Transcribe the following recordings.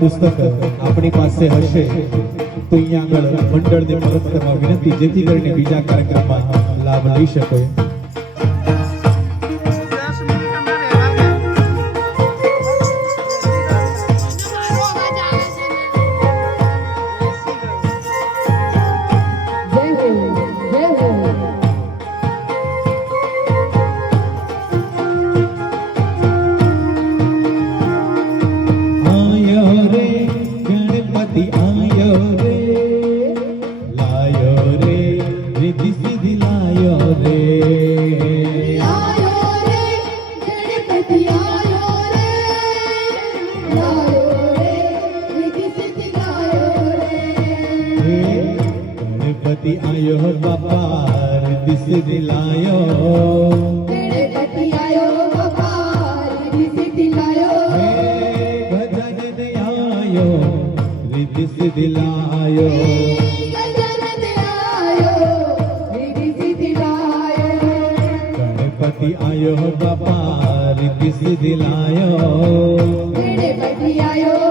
પુસ્તક આપણી પાસે હશે, તો અહીંયા આગળ મંડળને પરત કરવા વિનંતી, જેથી કરીને બીજા કાર્યક્રમમાં લાભ લઈ શકે गणपति आयो बापार दिस दिलायो गणपति आयो बाबा दिस दिलायो भजन आयो दिस दिलायो गणपति आयो बाबा दिस दिलायो गणपति आयो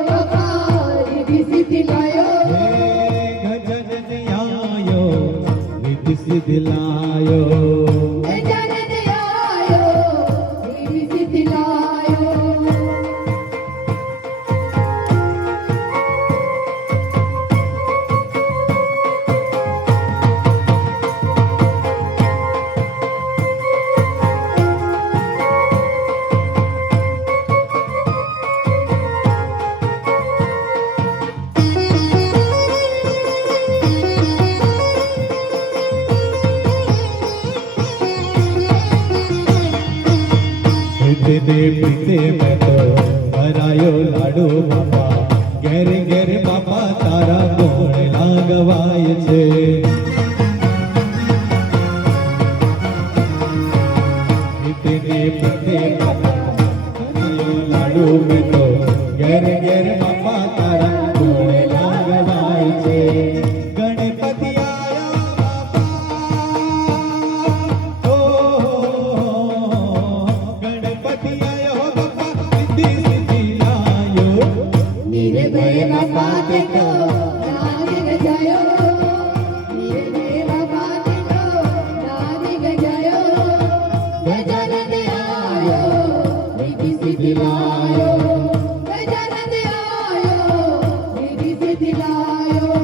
दिलायो પીતે પીતે ભરાયો લાડુ બાપા. ઘેર ઘેર બાપા તારા ગોળ લાગવાય છે. પીતે પીતે લાડુ Yeah.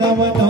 ನವನ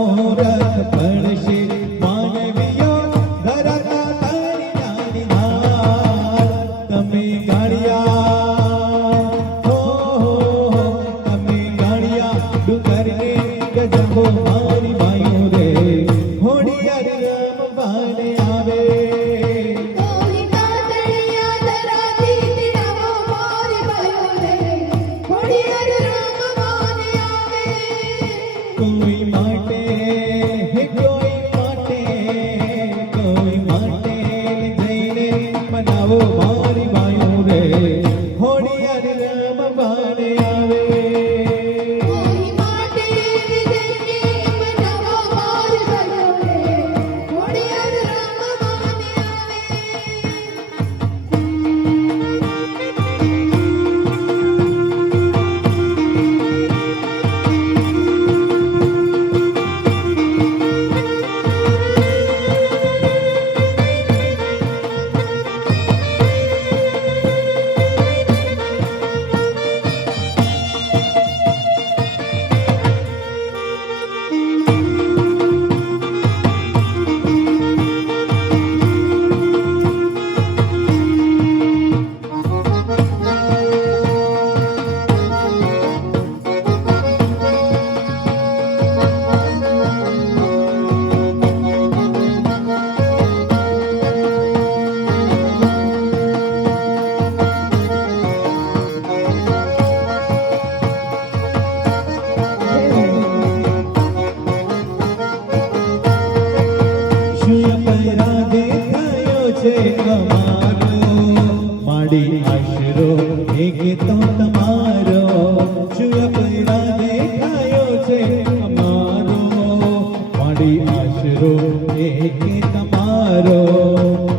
એક તમારો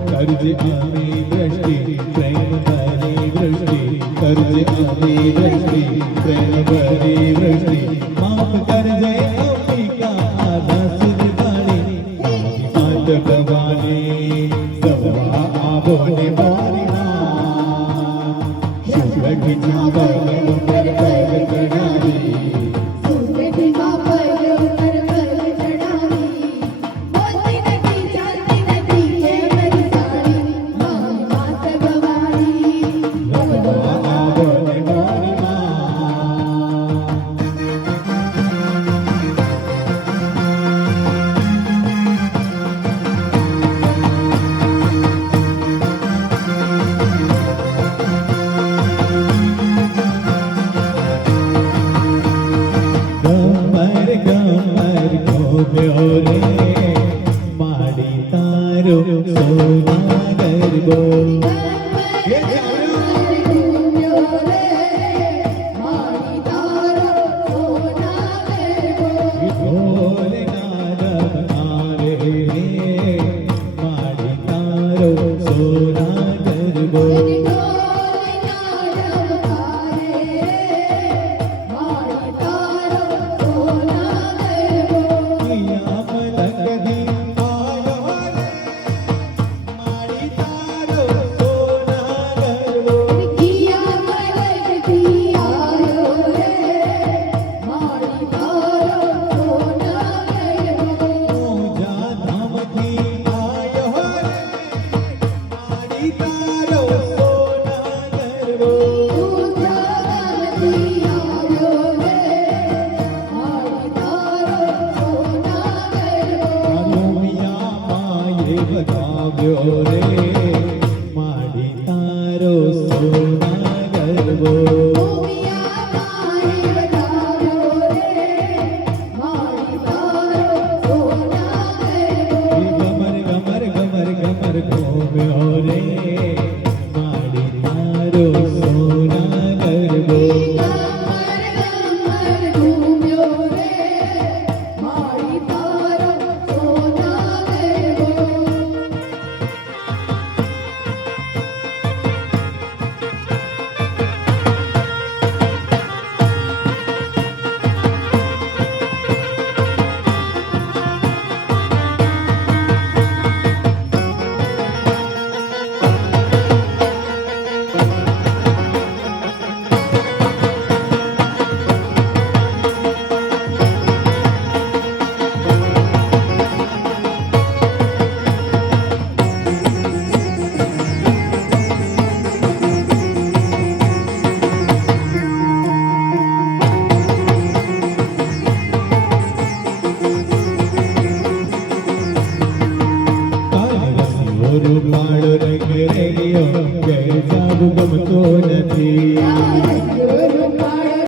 કરજે અમે દ્રષ્ટિ પ્રેમ ભરી દ્રષ્ટિ કરજે અમે દ્રષ્ટિ પ્રેમ ભરી દ્રષ્ટિ માફ કરજે અંબિકા આધા સુરતાણી માત ભવાની સવા આવો ને મારી ના શુભ જ્ઞાન ആരും রে